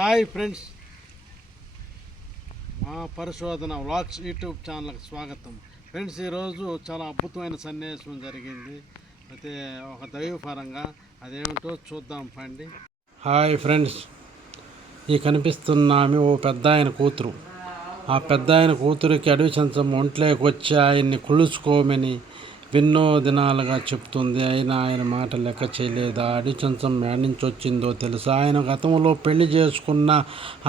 Hi friends, మా పరిశోధన vlogs YouTube ఛానల్కి స్వాగతం. ఫ్రెండ్స్, ఈరోజు చాలా అద్భుతమైన సన్నివేశం జరిగింది. అయితే ఒక దైవపరంగా అదేమిటో చూద్దాం పండి. హాయ్ ఫ్రెండ్స్, ఈ కనిపిస్తున్న ఆమె ఓ పెద్ద ఆయన కూతురు. ఆ పెద్ద ఆయన కూతురికి అడవి చెంచం ఒంట్లోకి వచ్చి ఆయన్ని కుళ్ళుచుకోమని ఎన్నో దినాలుగా చెప్తుంది. అయినా ఆయన మాట లెక్క చేయలేదు. ఆ అడవి చెంచం ఎక్కడి నుంచి వచ్చిందో తెలుసా? ఆయన గతంలో పెళ్లి చేసుకున్న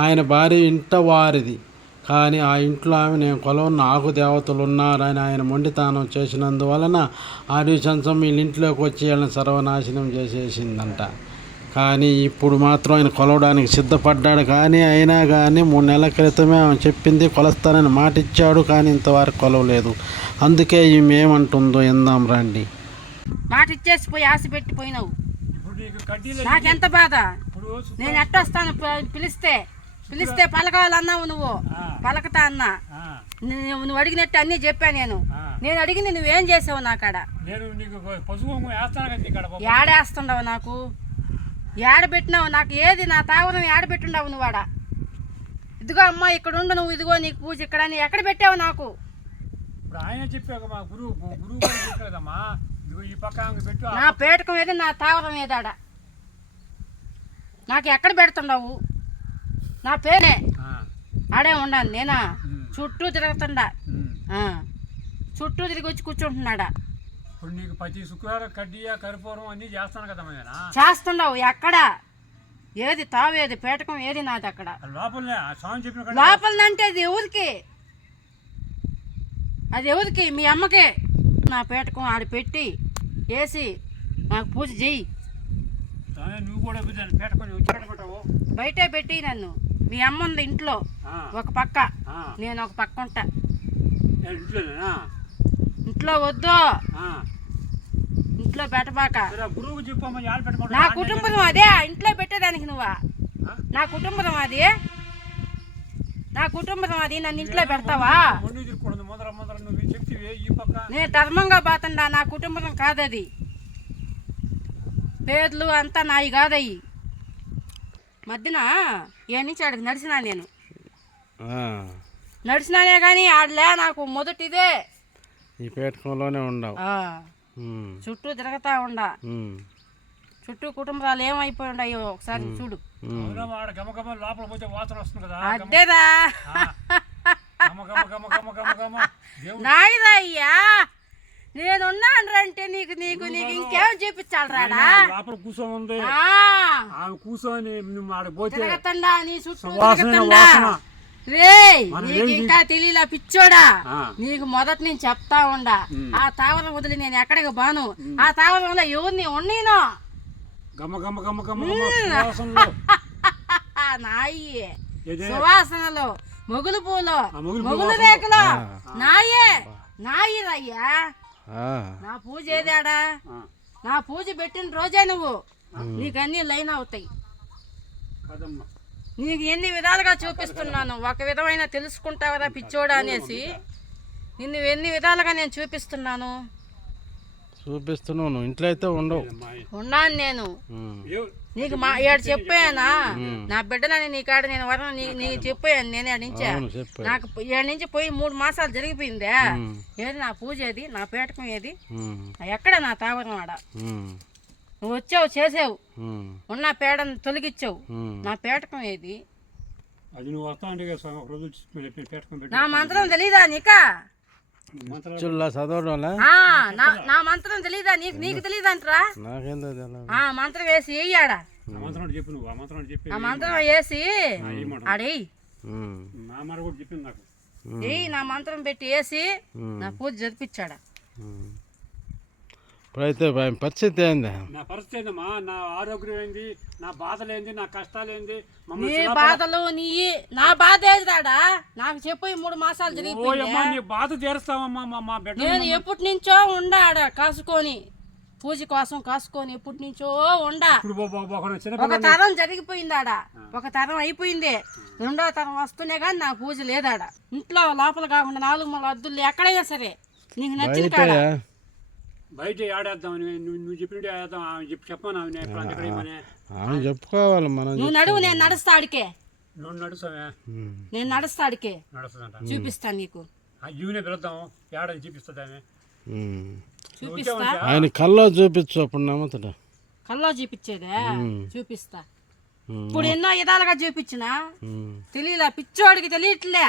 ఆయన భార్య ఇంట వారిది. కానీ ఆ ఇంట్లో ఆమె నేను కొలవన్న ఆకు దేవతలు ఉన్నారని ఆయన మొండితనం చేసినందువలన ఆ అడవి చెంచం వీళ్ళింట్లోకి వచ్చి వీళ్ళని సర్వనాశనం చేసేసిందంట. కానీ ఇప్పుడు మాత్రం ఆయన కొలవడానికి సిద్ధపడ్డాడు. కానీ అయినా కానీ 3 నెలల క్రితమే ఆమె చెప్పింది కొలుస్తానని మాట ఇచ్చాడు. కానీ ఇంతవరకు కొలవలేదు. అందుకే ఈమె ఏమంటుందో ఎందాం రండి. మాట ఇచ్చేసి పోయి ఆశ పెట్టిపోయినావు. నాకెంత బాధ. నేను ఎట్టొస్తాను పిలిస్తే పలకాలన్నావు. నువ్వు పలకతా అన్నా. నువ్వు అడిగినట్టు అన్నీ చెప్పా. నేను అడిగింది నువ్వేం చేసావు? నాకాడ ఏడేస్తుండవు. నాకు ఏడబెట్టినావు. నాకు ఏది నా తావరం ఏడబెట్టుండవు నువ్వాడ. ఇదిగో అమ్మా ఇక్కడ ఉండు నువ్వు, ఇదిగో నీకు పూజ ఇక్కడ అని ఎక్కడ పెట్టావు? నాకు నా పేటకం ఏది, నా తావరం ఏదాడ? నాకు ఎక్కడ పెడుతుండవు? నా పేరే ఆడే ఉండాను. నేనా చుట్టూ తిరుగుతుండా, చుట్టూ తిరిగి వచ్చి కూర్చుంటున్నాడా? నీకు ప్రతి శుక్రవారం కడ్డీయా కరిపూరం అన్ని చేస్తాను కదా. చేస్తుండవు. ఎక్కడ ఏది తావేది పేటకం ఏది నాది? అక్కడ లోపలంటే అది ఎవరికి? అది ఎవరికి? మీ అమ్మకే. నా పేటకం ఆడ పెట్టి వేసి నాకు పూజ చెయ్యి. నువ్వు కూడా బయటే పెట్టి నన్ను. మీ అమ్మ ఉంది ఇంట్లో ఒక పక్క, నేను ఒక పక్క ఉంటా. ఇంట్లో వద్దు, ఇంట్లో పెట్టబాక. నా కుటుంబం అదే ఇంట్లో పెట్టేదానికి నువ్వా? నా కుటుంబం అది, నా కుటుంబం అది. నన్ను ఇంట్లో పెడతావా? నేను ధర్మంగా పోతుండా. నా కుటుంబం కాదది. పేర్లు అంతా నాయి కాదయ్యి. మధ్యన ఏ నుంచి ఆడికి నడిచినా. నేను నడిచినానే కానీ ఆడలే. నాకు మొదటిదే ఈ పేటకంలోనే ఉండవు. చుట్టూ తిరగతా ఉండా. చుట్టూ కుటుంబాలు ఏమైపోయి ఉన్నాయో ఒకసారి చూడు. అదేదా నాయదా అయ్యా, నేనున్నాను అంటే నీకు నీకు నీకు ఇంకేం చూపించాలి రాడా? తిరగతండా నీ చుట్టూ తిరగతండా. రే నీకు ఇంకా తెలియలా పిచ్చోడా? నీకు మొదటి నేను చెప్తా ఉండా. ఆ తావరం వదిలి నేను ఎక్కడికి బాను. ఆ తావరంలో ఎవరిని ఉన్నీనో నాయి సువాసనలో మొగులు పూలు మొగులు రేకులు నాయే నాయిరయ్యా. నా పూజ ఏదాడా? నా పూజ పెట్టిన రోజే నువ్వు నీకన్నీ లైన్ అవుతాయి. నీకు ఎన్ని విధాలుగా చూపిస్తున్నాను. ఒక విధమైన తెలుసుకుంటావరా పిచ్చోడా అనేసి నిన్ను ఎన్ని విధాలుగా నేను చూపిస్తున్నాను. ఇంట్లో అయితే ఉండవు. ఉన్నాను నేను. నీకు మా ఏడు చెప్పానా? నా బిడ్డలని నీ కాడ నేను వరం నీకు చెప్పాను. నేను ఏడు నుంచి నాకు ఏడు నుంచి పోయి 3 మాసాలు జరిగిపోయిందే. ఏది నా పూజ ఏది? నా పేటకం ఏది? ఎక్కడ నా తావరం ఆడ? నువ్వు వచ్చావు చేసావు, ఉన్న పేడను తొలగిచ్చావు. నా పేటకం ఏది? నా మంత్రం తెలీదా నీకా? నా మంత్రం తెలీదా నీకు? నీకు తెలీదంటరా? ఆ మంత్రం వేసి వేయాడా? ఆ మంత్రం వేసి ఆడేయి. నా మంత్రం పెట్టి వేసి నా పూజ జరిపించాడా? ఇప్పుడైతే పరిస్థితి ఏంది? నా పరిస్థితి ఏందమ్మా? నా ఆరోగ్యం ఏంది? నా బాధలు ఏంది? నా కష్టాలు ఏంది? నీ బాధలు నీ నా బాధ ఏదాడా? నాకు చెప్పి 3 మాసాలు జరిగిపోయింది. బాధ తీరుస్తావమ్మా. నేను ఎప్పటి నుంచో ఉండాడ కాసుకొని, పూజ కోసం కాసుకొని ఎప్పటి నుంచో ఉండా. ఒక తరం జరిగిపోయిందాడ, ఒక తరం అయిపోయింది. 2వ తరం వస్తూనే కానీ నా పూజ లేదాడ. ఇంట్లో లోపల కాకుండా 4 మూల అద్దులు ఎక్కడైనా సరే నీకు నచ్చిన కాడ బయట ఆడేద్దామని నువ్వు చెప్పినట్టు ఆడేద్దాం చెప్పాను ఆమె ఎక్కడ ఏమని ఆమె చెప్పుకోవాలి మనం. నువ్వు నడువు, నేను నడుస్తా ఆడికే. నువ్వు నడుస్తావే? నేను నడుస్తా ఆడికే, నడుస్తుందంట. చూపిస్తాను నీకు. ఈవినే పిలుద్దాం, ఏడని చూపిస్తుంది ఆమె. చూపిస్తా. ఆయన కల్లో చూపించు, అప్పుడు నమ్ముతాడు. కల్లో చూపించేదే చూపిస్తా. ఇప్పుడు ఎన్నో విధాలుగా చూపించిన తెలియలే, పిచ్చోడికి తెలియట్లే.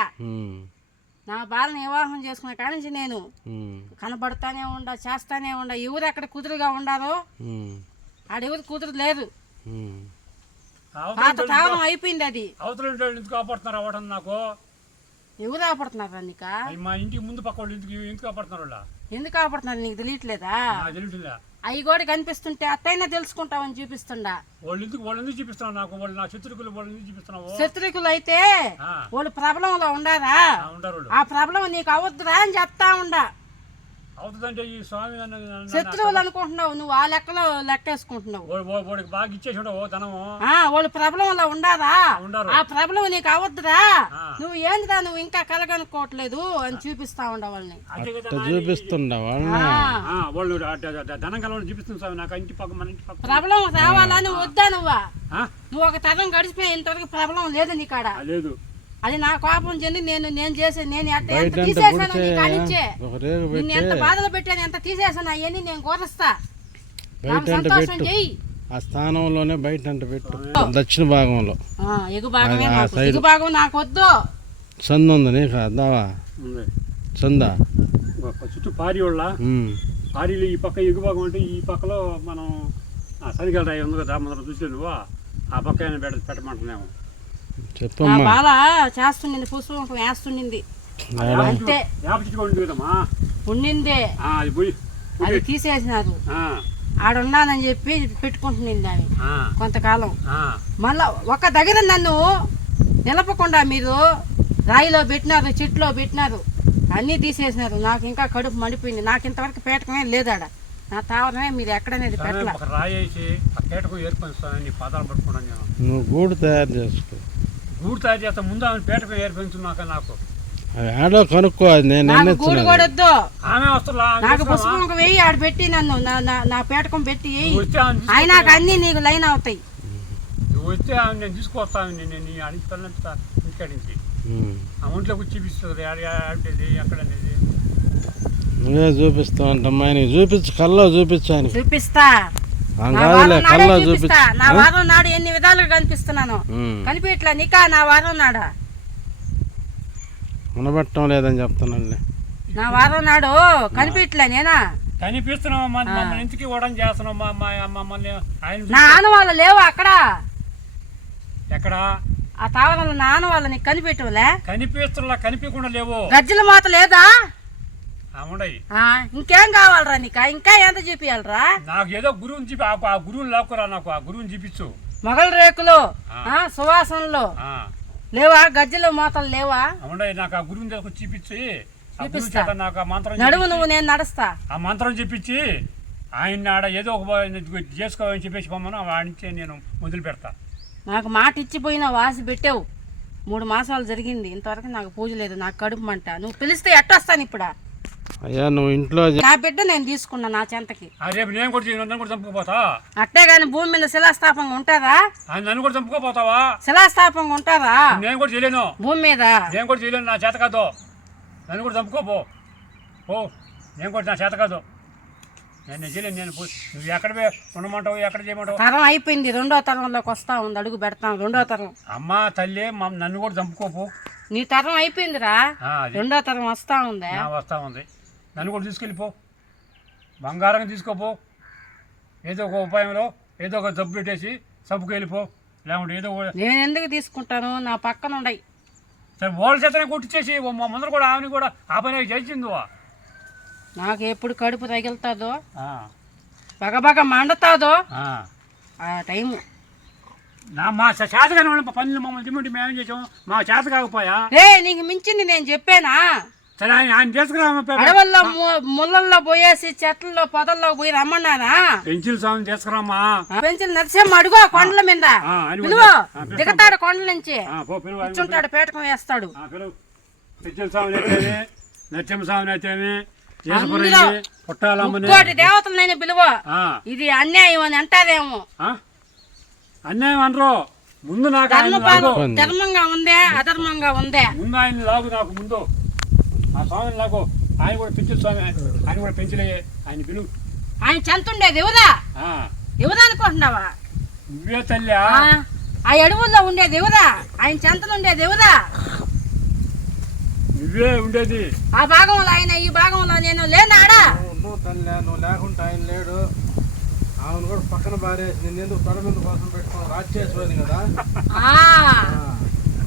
నా బాలని వివాహం చేసుకున్న కాడి నుంచి నేను కనబడతానే ఉండా, చేస్తానే ఉండా. ఎవరు ఎక్కడ కుదురుగా ఉండారో ఆడెవరు కుదురు లేదు. పాత కాలం అయిపోయింది అది. అవతల ఎందుకు కాపాడుతున్నారు అవ్వడం నాకు? ఎవరు కాపాడుతున్నారు నీక? మా ఇంటికి ముందు పక్క వాళ్ళు ఎందుకు కాపాడుతున్నారు? ఎందుకు కాపాడుతున్నారు నీకు తెలియట్లేదా? తెలియట్లేదా? అవి కూడా కనిపిస్తుంటే అట్టయినా తెలుసుకుంటావని చూపిస్తుండా. వాళ్ళు ఎందుకు చూపిస్తున్నావు నాకు? వాళ్ళు నా శత్రుకులు, వాళ్ళు ఎందుకు చూపిస్తున్నావు? శత్రుకులు అయితే వాళ్ళు ప్రాబ్లంలో ఉండారా? ఉండరు. ఆ ప్రాబ్లం నీకు అవద్దురా అని చెప్తా ఉండా. అవుతుందంటే ఈ స్వామి శత్రువులు అనుకుంటున్నావు నువ్వు, ఆ లెక్కలో లెక్కేసుకుంటున్నావు. వాడికి బాగా ఇచ్చేసి ఉండవు ధనము. వాళ్ళు ప్రాబ్లంలో ఉండారా? ఆ ప్రాబ్లం నీకు అవద్దురా. నువ్వు ఏంటిదా నువ్వు ఇంకా కలగనుకోవట్లేదు అని చూపిస్తా ఉండవు వాళ్ళని. చూపిస్తుండ వాళ్ళు ధనం కలవని చూపిస్తుంది స్వామి నాకు. ఇంటి పక్క మన ఇంటి పక్క ప్రాబ్లం రావాలా నువ్వు వద్దా? నువ్వు ఒక తరం గడిచిపోయి ఇంతవరకు ప్రాబ్లం లేదు నీకాడ. లేదు, అది నా కోపం చెంది నేను చేసే నేను ఎంత తీసేసాను నీ కానిచ్చే. నిన్ను ఎంత బాధలు పెట్టాను, ఎంత తీసేసాను అవన్నీ నేను కోరస్తా. సంతోషం చెయ్యి. ఆ స్థానంలోనే బయట అంట పెట్టు, దక్షిణ భాగంలో. ఎగు భాగం నాకు వద్దు. సంద ఉంది నీకు అద్దావా? సందా చుట్టూ పారి వాళ్ళ పారీలు ఈ పక్క ఎగు భాగం అంటే ఈ పక్కలో మనం సరిగల రాయి ఉంది కదా, మనం చూసే నువ్వు ఆ పక్క పెట్టమంటున్నాము. బాల చేస్తుండింది, పుష్పం వేస్తుండింది అంతే. ఉండిందే అది తీసేసినారు. ఆడున్నానని చెప్పి పెట్టుకుంటునింది ఆమె కొంతకాలం. మళ్ళా ఒక దగ్గర నన్ను నిలపకుండా మీరు రాయిలో పెట్టినారు, చెట్లో పెట్టినారు, అన్నీ తీసేసినారు. నాకు ఇంకా కడుపు మండిపోయింది. నాకు ఇంతవరకు పేటకమే లేదాడ. నా తావరమే మీరు ఎక్కడనేది పెట్టలే. నువ్వు గూడు తయారు చేసుకో. గూడు తయారు చేస్తా ముందు ఆమె పేటకు ఏర్పడుతున్నాక నాకు ఆడో కనుక్కో. గూడు కూడా వద్దు, ఆమె వస్తా నాకు పుష్పం వెయ్యి ఆడ పెట్టి నన్ను నా పేటకం పెట్టి ఆయన అన్ని నీకు లైన్ అవుతాయి. నువ్వు వస్తే ఆమె నేను తీసుకొస్తాను. నేను అడిగిపోతా ఇంటికాడించి ఆ ఒంట్లోకి చూపిస్తుంది ఆడేది ఎక్కడనేది. నువ్వే చూపిస్తావు అంటమ్మా. ఆయనకి చూపించు, కల్లో చూపించు. ఆయన చూపిస్తా, కల్లో చూపిస్తా. నా వారం నాడు ఎన్ని విధాలుగా కనిపిస్తున్నాను. కనిపించట్లా నీకా? నా వారం నాడా ఉండబట్టం లేదని చెప్తానండి. నా వారం నాడు కనిపించట్లే నేనా? కనిపిస్తున్నావు. మమ్మల్ని ఇంటికి ఓడం చేస్తున్నావు. మమ్మల్ని నా ఆనవాళ్ళు లేవు అక్కడ. ఎక్కడ? ఆ తావరంలో నా ఆనవాళ్ళు నీకు కనిపెట్టవులే? కనిపిస్తున్నా, కనిపించకుండా లేవు. గజ్జల మాత లేదా? ఉండయి. ఇంకేం కావాలరా నీకా? ఇంకా ఎంత చూపియాలరా? నాకు ఏదో గురువుని చూపి ఆ గురువుని లాక్కురా. నాకు ఆ గురువుని చూపించు. మొగల రేకులు, సువాసనలు లేవా? గజ్జల మోతలు లేవా? ఉండయి. నాకు ఆ గురువుని దగ్గర చూపించి నాకు ఆ మంత్రం నడువు. నువ్వు నేను నడుస్తా. ఆ మంత్రం చెప్పించి ఆయన ఆడ ఏదో ఒక చేసుకోవాలని చెప్పేసి పొమ్మను ఆడించే నేను మొదలు పెడతా. నాకు మాట ఇచ్చిపోయినా వాసి పెట్టావు. 3 మాసాలు జరిగింది, ఇంతవరకు నాకు పూజ లేదు. నాకు కడుపు మంట. నువ్వు పిలిస్తే ఎట్టొస్తాను ఇప్పుడు? అయ్యా నువ్వు ఇంట్లో నా బిడ్డ నేను తీసుకున్నా నా చెంతకి. రేపు నేను కూడా చంపుకోపోతా. అట్టే గాని భూమి మీద శిలాస్థాపంగా ఉంటారా? నన్ను కూడా చంపుకోపోతావా? శిలాస్థాపంగా ఉంటారా? నేను కూడా చేయలేను భూమి మీద. నేను కూడా చేయలేను, నా చేత కాదు. నన్ను కూడా చంపుకోపో. నేను కూడా నా చేత కాదు. నేను చేయలేను. నువ్వు ఎక్కడ ఉండమంటావు, ఎక్కడ చేయమంటావు? తరం అయిపోయింది, 2వ తరంలోకి వస్తా ఉంది. అడుగు పెడతాం 2వ తరం. అమ్మా తల్లి నన్ను కూడా చంపుకోపో. నీ తరం అయిపోయిందిరా, 2వ తరం వస్తా ఉంది. వస్తా ఉంది. నన్ను కూడా తీసుకెళ్ళిపో. బంగారం తీసుకోపో. ఏదో ఒక ఉపాయంలో ఏదో ఒక జబ్బు పెట్టేసి సబ్బుకు వెళ్ళిపో. లేకుంటే ఏదో నేను ఎందుకు తీసుకుంటాను? నా పక్కన ఉండయి. సరే వాళ్ళ చేతనే కొట్టించేసి మా ముందర కూడా ఆమెని కూడా ఆ పని చేసిందివా. నాకు ఎప్పుడు కడుపు తగిలుతుందో, బగబగ మండుతుందో ఆ టైము. మా చేతగానే పనులు మమ్మల్ని తిమ్మంటే మేమేం చేసాం? మా చేత కాకపోయా? నీకు మించింది నేను చెప్పానా? సరే ఆయన చేసుకురా. అడవుల్లో ముళ్ళల్లో పోయేసి చెట్లలో పొదల్లో పోయి రమ్మన్నానా? పెంచిల్ స్వామి చేసుకురామా. పెంచిల్ నరసింహ అడుగు కొండల మీద దిగతాడు. కొండల నుంచి కూర్చుంటాడు, పేటకం వేస్తాడు. పెంచిల్ స్వామిని అయితేమి, నరసింహ స్వామిని అయితేమి, దేశపురైంది పుట్టాలమ్మని ఇంకోటి దేవతలైన పిలువ ఆ, ఇది అన్యాయం అని అంటారేమో. ఆ? అన్యాయం అనరు. ముందు నాకు ఆయన లాగు. ధర్మంగా ఉందే అధర్మంగా ఉందే. ముందు ఆయన లాగు, నాకు ముందు ఆ స్వామిని లాగు. ఆయన కూడా పెంచిన స్వామి, ఆయన కూడా పెంచలే. ఆయన పిలువు. ఆయన చెంతుండేది ఎవరా ఆ, ఎవరా అనుకుంటున్నావా? నువ్వే తల్లి. ఆ అడవుల్లో ఉండేది ఎవరా? ఆయన చెంతలు ఉండేది ఎవరా? నువ్వే ఉండేది. ఆ భాగంలో ఆయన, ఈ భాగంలో నేను లేనాడా? నువ్వు తల్లి, నువ్వు లేకుంటే ఆయన లేడు. ఆమెను కూడా పక్కన బారేసి నేను ఎందుకు తొడ మీద కోసం పెట్టుకున్నాను. రాజేశ్వరి కదా,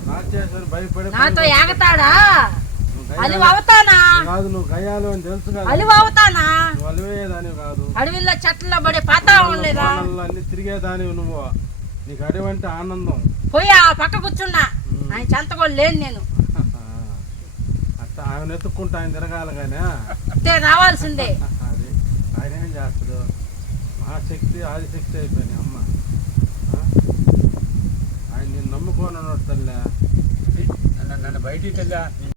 రాజేశ్వరి భయపడి నాతో ఏగతాడా? అలివి అవుతానా? కాదు, నువ్వు గయ్యాలు అని తెలుసు కదా. అలివి అవుతానా? నువ్వు అలివేదాని కాదు. అడవిలో చెట్లలో పడే పాతా ఉండేదా? అన్ని తిరిగేదాని నువ్వు. నీకు అడవి అంటే ఆనందం. పోయి ఆ పక్క కూర్చున్నా. ఆయన చెంత కూడా లేను నేను. అట్లా ఆయన ఎత్తుక్కుంటా ఆయన తిరగాలి కానీ అంతే రావాల్సిందే. అది ఆయన ఏం చేస్తాడు. మహాశక్తి ఆదిశక్తి అయిపోయినాయి అమ్మ. ఆయన నేను నమ్ముకోను తల్లి. నన్ను బయటికి తల్లి.